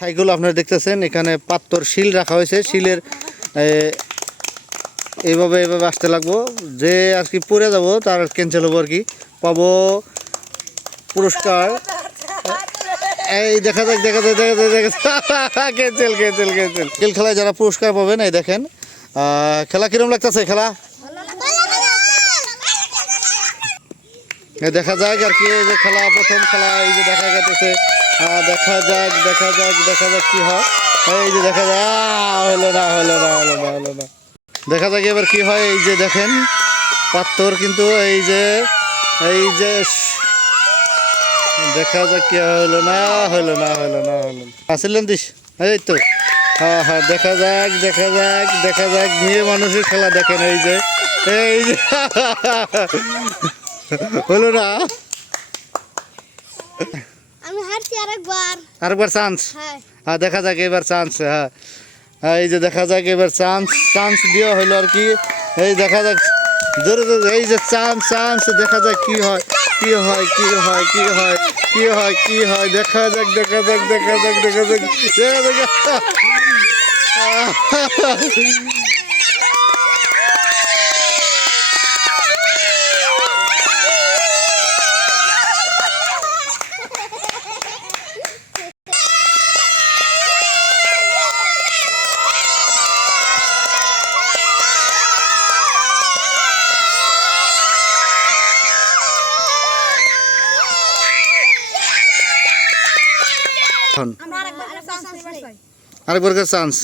Cycle আপনারা দেখতেছেন এখানে পাত্তর শিল রাখা হয়েছে, শিলের এইভাবে এইভাবে আসতে লাগবো, যে আর কি পড়ে যাবো তার ক্যান্সেল হবো আর কি, পাবো পুরস্কার। এই দেখা যাক দেখা যাক দেখা যাক দেখা যাক ক্যান্সেল ক্যান্সেল ক্যান্সেল। খেল খেলায় যারা পুরস্কার পাবেন এই দেখেন। খেলা কিরম লাগতেছে? খেলা দেখা যাক আর কি, এই যে খেলা প্রথম খেলা এই যে দেখা যাচ্ছে, দেখা যাক দেখা যাক দেখা যাক কি হয়। এই যে দেখা যাক, হলো না হলো না হলো না হলো না, দেখা যাক এবার কি হয়। এই যে দেখেন পাত্তর কিন্তু এই যে দেখা যাক কি হলো না হলো না হলো না হলো না আসলেন দিস। এই তো হ্যাঁ হ্যাঁ দেখা যাক দেখা যাক দেখা যাক, মেয়ে মানুষের খেলা দেখেন। এই যে হলো না, আমি হারছি আরেকবার চান্স। হ্যাঁ দেখা যাক এবার চান্স। হ্যাঁ এই যে দেখা যাক এবার চান্স, চান্স দেওয়া হলো আর কি। এই দেখা যাক জোরে জোরে, এই যে চান্স চান্স, দেখা যাক কি হয় কি হয় কি হয় কি হয় কি হয় কি হয়, দেখা যাক দেখা যাক দেখা যাক দেখা যাক দেখা যাক। আরেকবার করে চান্স,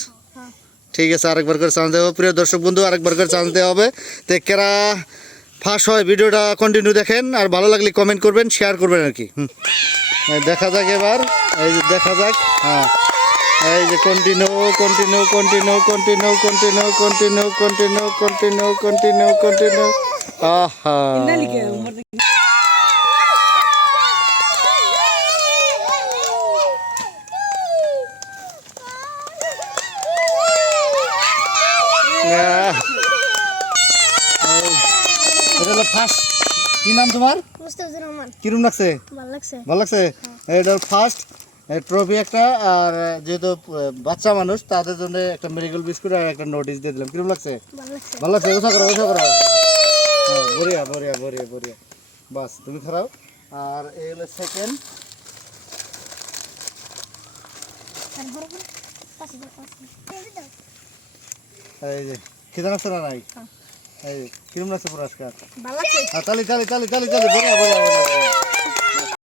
ঠিক আছে আরেকবার করে চান্স দেবো। প্রিয় দর্শক বন্ধু আরেকবার করে চান্স দেওয়া হবে। তো কারা ফার্স্ট হয় ভিডিওটা কন্টিনিউ দেখেন, আর ভালো লাগলে কমেন্ট করবেন, শেয়ার করবেন আর কি। দেখা যাক এবার, এই যে দেখা যাক। হ্যাঁ এই যে continue continue continue continue continue continue continue continue continue continue. আহা ফার্স্ট। কি নাম তোমার? মুস্তাফিজুর রহমান। কিরম লাগছে? ভালো লাগছে। এটা ফার্স্ট ট্রফি একটা, আর যেহেতু বাচ্চা মানুষ তাদের জন্য একটা মেরিগোল্ড বিস্কুট আর একটা নোটিস দিয়ে দিলাম। কিরম লাগছে? ভালো লাগছে। ওষা করো ওষা করো। হ্যাঁ বড়িয়া বড়িয়া বড়িয়া বড়িয়া, বাস তুমি খারাও। আর এই হলো সেকেন্ড। এই যে খিদে লাগছে না নাই? এই কিরম লাগছে পুরস্কার? তালি তালি তালি তালি তালি, বড়িয়া বড়িয়া বড়িয়া।